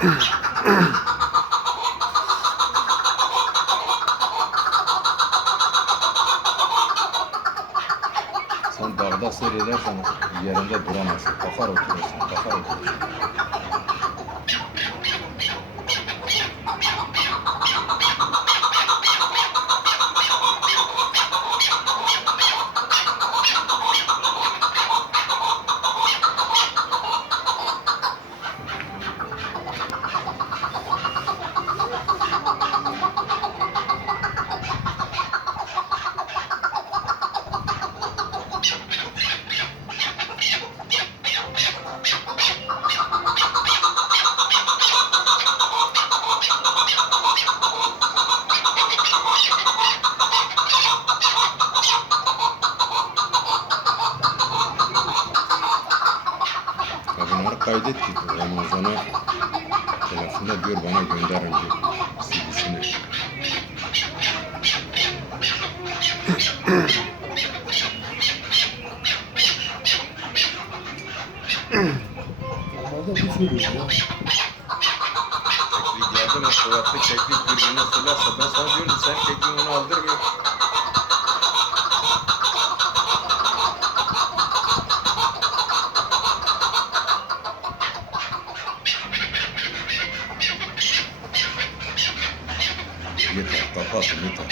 Sen dağda seyredersen yerinde duramazsın. Kalkar oturursun, kalkar oturursun. Bunları kaydettik. Ramazan'a telefonda diyor bana gönderin diyor. CD'sini. Normalde bu söylüyor ya. Teknik geldi mi? Kuvvetli teknik birbirine söylerse ben sana diyorum sen tekniğini aldırmıyor. Yeter, kapat, yeter.